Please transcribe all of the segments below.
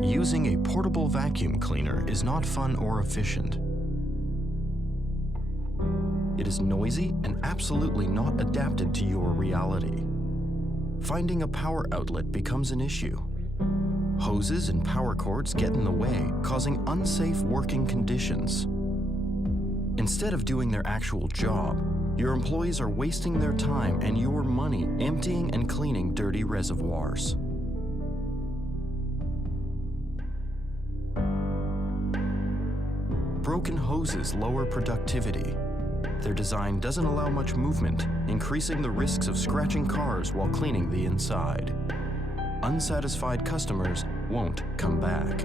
Using a portable vacuum cleaner is not fun or efficient. It is noisy and absolutely not adapted to your reality. Finding a power outlet becomes an issue. Hoses and power cords get in the way, causing unsafe working conditions. Instead of doing their actual job, your employees are wasting their time and your money emptying and cleaning dirty reservoirs. Broken hoses lower productivity. Their design doesn't allow much movement, increasing the risks of scratching cars while cleaning the inside. Unsatisfied customers won't come back.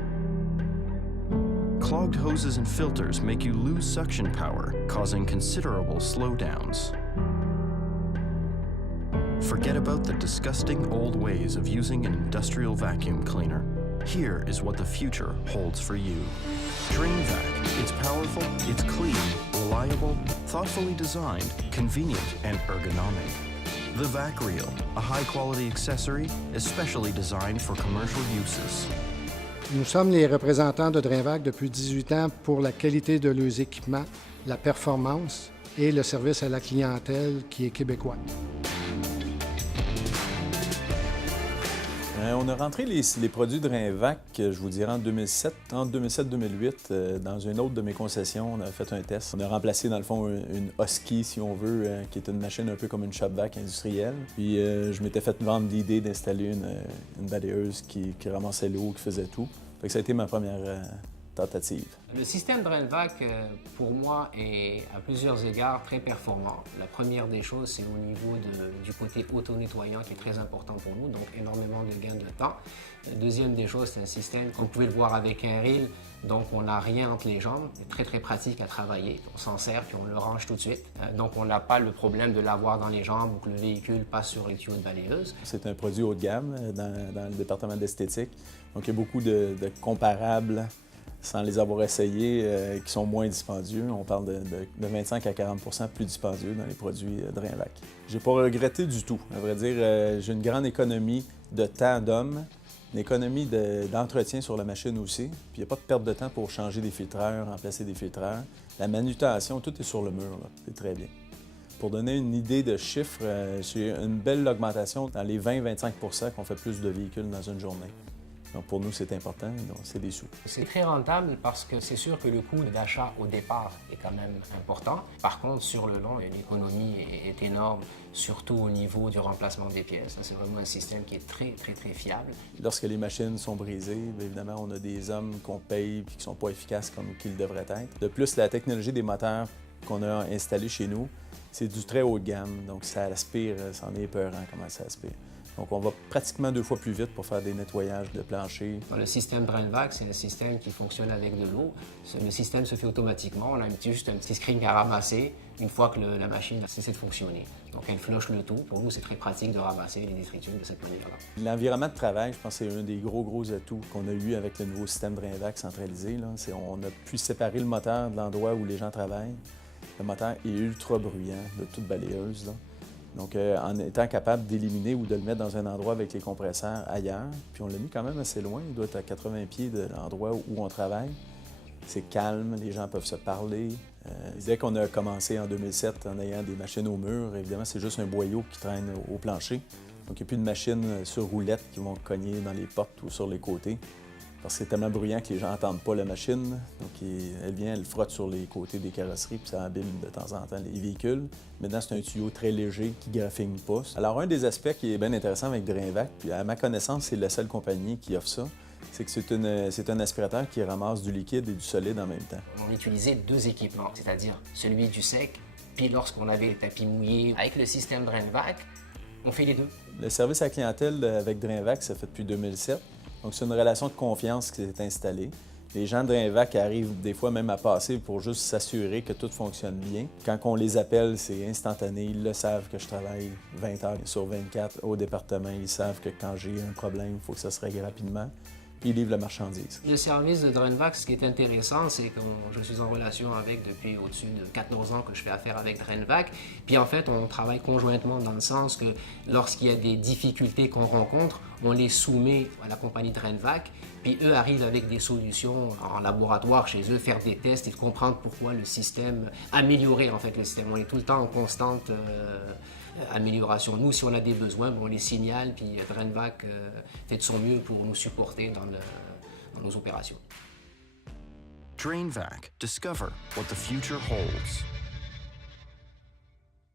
Clogged hoses and filters make you lose suction power, causing considerable slowdowns. Forget about the disgusting old ways of using an industrial vacuum cleaner. Here is what the future holds for you. DrainVac. It's powerful, it's clean, reliable, thoughtfully designed, convenient, and ergonomic. The Vac Reel, a high-quality accessory especially designed for commercial uses. Nous sommes les représentants de DrainVac depuis 18 ans pour la qualité de leurs équipements, la performance et le service à la clientèle qui est québécois. On a rentré les produits DrainVac, je vous dirais, en 2007, entre 2007-2008, dans une autre de mes concessions. On a fait un test. On a remplacé, dans le fond, une Husky, si on veut, qui est une machine un peu comme une shop-vac industrielle. Puis je m'étais fait vendre l'idée d'installer une balayeuse qui ramassait l'eau, qui faisait tout. Fait que ça a été ma première tentative. Le système DrainVac, pour moi, est à plusieurs égards très performant. La première des choses, c'est au niveau du côté auto-nettoyant qui est très important pour nous, donc énormément de gains de temps. La deuxième des choses, c'est un système, comme vous pouvez le voir avec un reel, donc on n'a rien entre les jambes, c'est très très pratique à travailler. On s'en sert puis on le range tout de suite. Donc on n'a pas le problème de l'avoir dans les jambes ou que le véhicule passe sur les tuyaux de balayeuse. C'est un produit haut de gamme dans le département d'esthétique, donc il y a beaucoup de comparables sans les avoir essayés, qui sont moins dispendieux. On parle de 25 à 40 % plus dispendieux dans les produits DrainVac. J'ai pas regretté du tout. À vrai dire, j'ai une grande économie de temps d'homme, une économie d'entretien sur la machine aussi. Puis il n'y a pas de perte de temps pour changer des filtreurs, remplacer des filtreurs. La manutention, tout est sur le mur, là. C'est très bien. Pour donner une idée de chiffres, j'ai une belle augmentation dans les 20-25 % qu'on fait plus de véhicules dans une journée. Donc pour nous, c'est important, donc c'est des sous. C'est très rentable parce que c'est sûr que le coût d'achat au départ est quand même important. Par contre, sur le long, l'économie est énorme, surtout au niveau du remplacement des pièces. C'est vraiment un système qui est très, très, très fiable. Lorsque les machines sont brisées, bien évidemment, on a des hommes qu'on paye et qui ne sont pas efficaces comme qu'ils devraient être. De plus, la technologie des moteurs qu'on a installés chez nous, c'est du très haut de gamme. Donc ça aspire, c'en est épeurant comment ça aspire. Donc, on va pratiquement 2 fois plus vite pour faire des nettoyages de plancher. Le système DrainVac, c'est un système qui fonctionne avec de l'eau. Le système se fait automatiquement. On a juste un petit screen à ramasser une fois que la machine a cessé de fonctionner. Donc, elle flush le tout. Pour nous, c'est très pratique de ramasser les détritus de cette manière-là. L'environnement de travail, je pense que c'est un des gros atouts qu'on a eu avec le nouveau système DrainVac centralisé. On a pu séparer le moteur de l'endroit où les gens travaillent. Le moteur est ultra bruyant, de toute balayeuse, là. Donc, en étant capable d'éliminer ou de le mettre dans un endroit avec les compresseurs ailleurs, puis on l'a mis quand même assez loin, il doit être à 80 pieds de l'endroit où on travaille. C'est calme, les gens peuvent se parler. Dès qu'on a commencé en 2007 en ayant des machines au mur, évidemment, c'est juste un boyau qui traîne au plancher. Donc, il n'y a plus de machines sur roulettes qui vont cogner dans les portes ou sur les côtés. Parce que c'est tellement bruyant que les gens n'entendent pas la machine. Donc, elle frotte sur les côtés des carrosseries, puis ça abîme de temps en temps les véhicules. Maintenant, c'est un tuyau très léger qui ne graffigne pas. Alors, un des aspects qui est bien intéressant avec DrainVac, puis à ma connaissance, c'est la seule compagnie qui offre ça, c'est que c'est un aspirateur qui ramasse du liquide et du solide en même temps. On utilisait 2 équipements, c'est-à-dire celui du sec, puis lorsqu'on avait le tapis mouillé. Avec le système DrainVac, on fait les deux. Le service à la clientèle avec DrainVac, ça fait depuis 2007. Donc, c'est une relation de confiance qui s'est installée. Les gens de DrainVac arrivent des fois même à passer pour juste s'assurer que tout fonctionne bien. Quand on les appelle, c'est instantané. Ils le savent que je travaille 20 heures sur 24 au département. Ils savent que quand j'ai un problème, il faut que ça se règle rapidement. Puis ils livrent la marchandise. Le service de DrainVac, ce qui est intéressant, c'est que je suis en relation avec depuis au-dessus de 14 ans que je fais affaire avec DrainVac. Puis en fait, on travaille conjointement dans le sens que lorsqu'il y a des difficultés qu'on rencontre, on les soumet à la compagnie Drainvac, puis eux arrivent avec des solutions en laboratoire chez eux, faire des tests et de comprendre pourquoi le système, améliorer en fait le système. On est tout le temps en constante amélioration. Nous, si on a des besoins, on les signale, puis Drainvac fait de son mieux pour nous supporter dans nos opérations. Drainvac. Discover what the future holds.